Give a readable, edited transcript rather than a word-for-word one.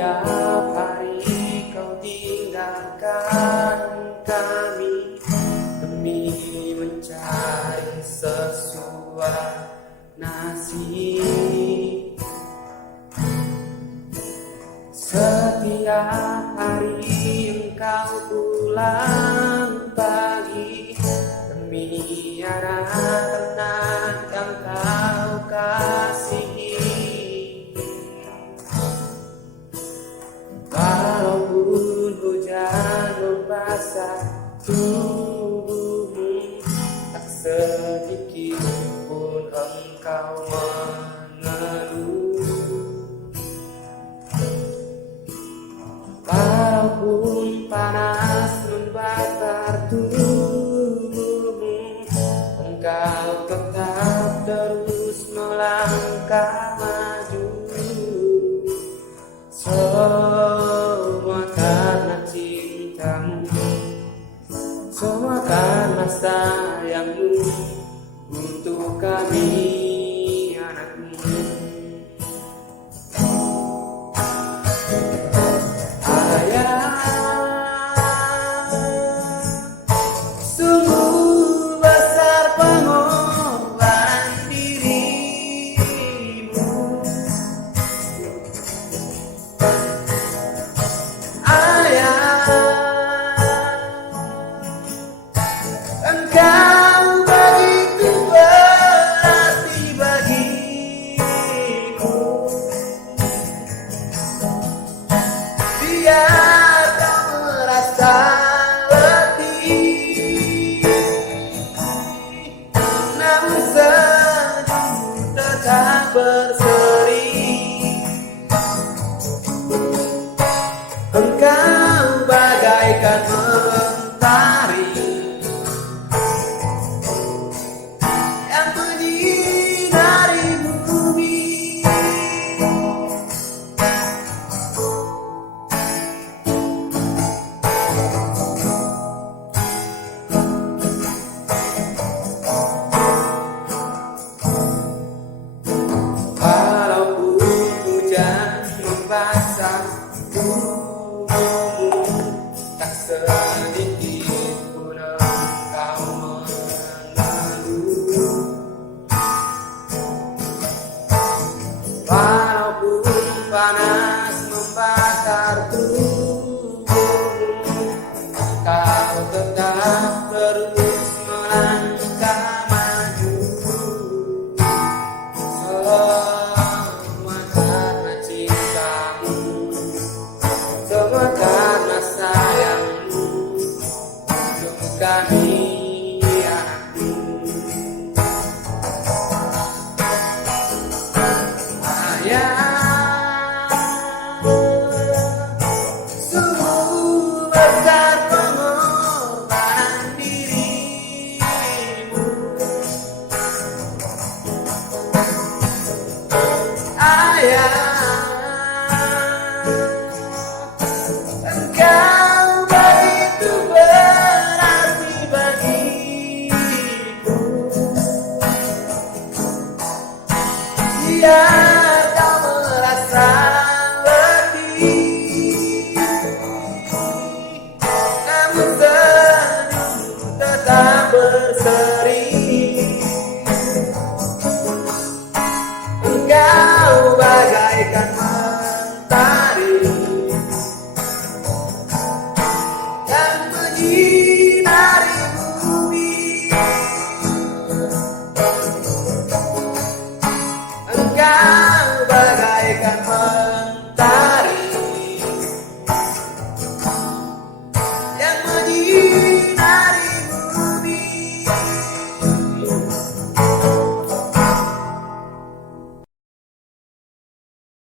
Setiap hari kau tinggalkan kami demi mencari sesuap nasi. Setiap hari engkau pulang pagi demi anak-anak yang kau kasihi. Walaupun hujan membasah tubuhmu, tak sedikit pun engkau mengeluh. Walaupun panas membakar tubuhmu, engkau tetap terus melangkah maju. Semua karena cintamu, semua karena sayangmu untuk kami anakmu. Ayah, sungguh besar pengorbanan dirimu. Engkau begitu berarti bagiku. Biar kau merasa letih, namun senyum tetap berseri. Engkau bagaikan mentari yang menyinari bumi. Walaupun hujan membasah tubuhmu, tak sedikit pun engkau mengeluh. Walaupun panas membakar tubuhmu, kau tetap terus melangkah maju. Semua karena cintamu, semua karena sayangmu untuk kami anakmu. Ayah, sungguh besar pengorbanan dirimu. Ayah, engkau begitu berarti bagiku. Biar kau merasa letih, namun senyum tetap berseri. Engkau bagaikan mentari yang menyinari bumi. Engkau